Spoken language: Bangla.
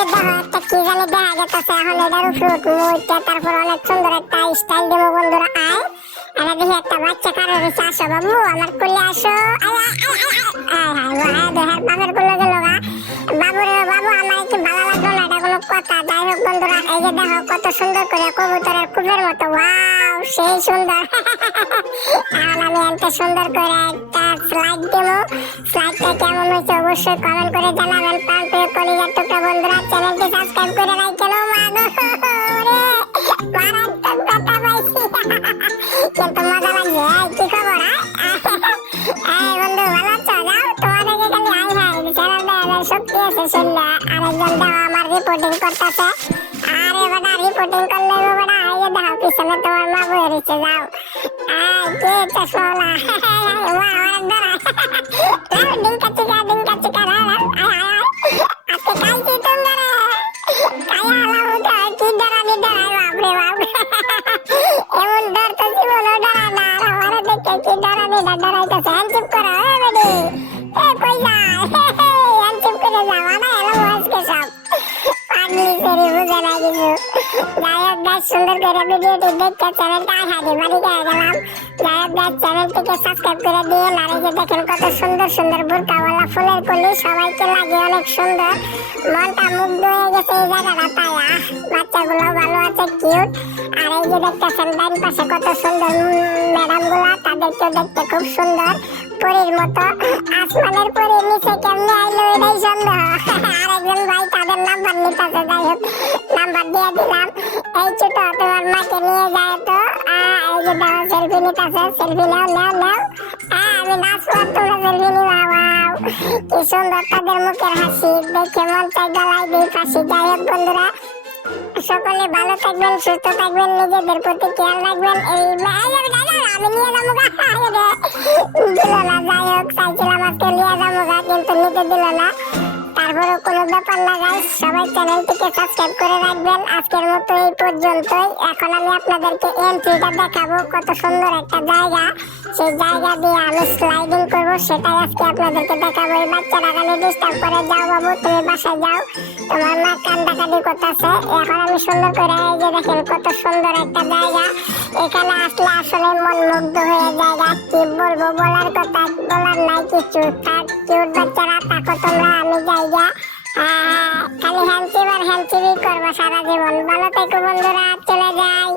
যে দেখো একটা কি জানি দেখা যাচ্ছে, এখন এটার উপরে উঠবো, উঠতে তারপর অনেক সুন্দর একটা স্টাইল দেবো বন্ধুরা। আয় এরা দেখি একটা বাচ্চা কারো রয়েছে, আসো বাবু আমার কোলে আসো। দেহার বাপের কোলে গেল গা। বাবুরে বাবু আমার একটু ভালো লাগলো না, এটা কোনো কথা? যাই হোক বন্ধুরা, এই যে দেখো কত সুন্দর করে কবুতরের কুপের মতো, ওয়াও সেই সুন্দর। এখন আমি এত সুন্দর করে একটা স্লাইড দেবো। স্লাইডটা কেমন হয়েছে অবশ্যই কমেন্ট করে জানাবেন। প্রাণ প্রিয় কলিজার টুকরা বন্ধুরা, চ্যানেলটি সাবস্ক্রাইব করে রাখেন। মারাত্মক ব্যথা পাইছি, কিন্তু মজা লাগছে। কি খবর? এই বন্ধু ভালো আছো? যাও তোমাদেরকে খালি হাই হাই চ্যানেল দেওয়া শক্তি আছে শুনলে। আরেকজন দেখো আমার রিপোর্টিং করতেছে। আরে বেটা রিপোর্টিং করলে বেটা এই যে দেখো পিছনে তোমার মা বয়ে রয়েছে। যাও কে চশমাওয়ালা অনেক ধরা ডিঙ্কা চিকা আজকে কালকে তোমরা কায়া আলামুটা কি ধরানি ধরাই বাপরে বাপ। এমন ডর তো জীবনও ডরা না, আমার দেখে কি ধরানি ধরাইতেছে। হ্যান্ডচিপ করো বেডি, কই যায়? হ্যান্ডচিপ করে যাও না, এলো আজকে সব পাগলি সেরি বুঝে না কিছু। যাই হোক গাছ সুন্দর করে ভিডিওটি দেখতে চ্যানেলটা হাতে বাড়ি গিয়ে গেলাম। যাই হোক গাছ চ্যানেলটিকে সাবস্ক্রাইব করে দিয়ে আর এই যে দেখেন কত সুন্দর সুন্দর বুরকাওয়ালা ফুলের কলি, সবাইকে লাগে অনেক সুন্দর। মনটা মুগ্ধ হয়ে গেছে এই জায়গাটা পায়া। বাচ্চাগুলো ভালো আছে, কিউট। আর এই যে দেখতেছেন ডান পাশে কত সুন্দর ম্যাডাম গুলা, তাদেরকেও দেখতে খুব সুন্দর পরীর মতো। আসমানের পরী নিচে কেমনে আইলো এটাই সন্দেহ। আরেকজন ভাই তাদের নাম্বার নিতেছে, যাই হোক নাম্বার দিয়ে দিলাম। এই ছোট তোমার মাকে নিয়ে যায় তো। এই যে দেখো সেলফি নিতেছে, সেলফি নাও নাও নাও। আমি নাচবো, তোমরা সেলফি নিবা। ওয়াও কি সুন্দর তাদের মুখের হাসি, দেখে মন চাই গলায় দিই ফাঁসি। যাই হোক বন্ধুরা, সকলে ভালো থাকবেন, সুস্থ থাকবেন, নিজেদের প্রতি খেয়াল রাখবেন। এই আমি নিয়ে যাবো দিল না। যাই হোক চাইছিলাম আজকে নিয়ে যাবো কিন্তু নিতে দিল না। তারপরে কোনো ব্যাপার না গাইস, সবাই চ্যানেলটিকে সাবস্ক্রাইব করে রাখবেন। আজকের মতো এই পর্যন্তই। এখন আমি আপনাদেরকে এন্ট্রিটা দেখাবো, কত সুন্দর একটা জায়গা। সেই জায়গা দিয়ে আমি স্লাইডিং করবো, সেটাই আজকে আপনাদেরকে দেখাবো। এই বাচ্চারা খালি ডিস্টার্ব করে, যাও বাবু তুমি বাসায় যাও, তোমার মা কান্দাকাটি করতেছে। এখন আমি সুন্দর করে এই যে দেখেন কত সুন্দর একটা জায়গা। এখানে আসলে আসলে মন মুগ্ধ হয়ে জায়গা। কি বলবো, বলার কথা বলার নাই কিছু। থাক কিউট বাচ্চারা, থাকো তোমরা, আমি জায়গা খালি হ্যান্ডচিপ আর হ্যান্ডচিপই করবো সারা জীবন। ভালো থেকো বন্ধুরা, চলে যাই।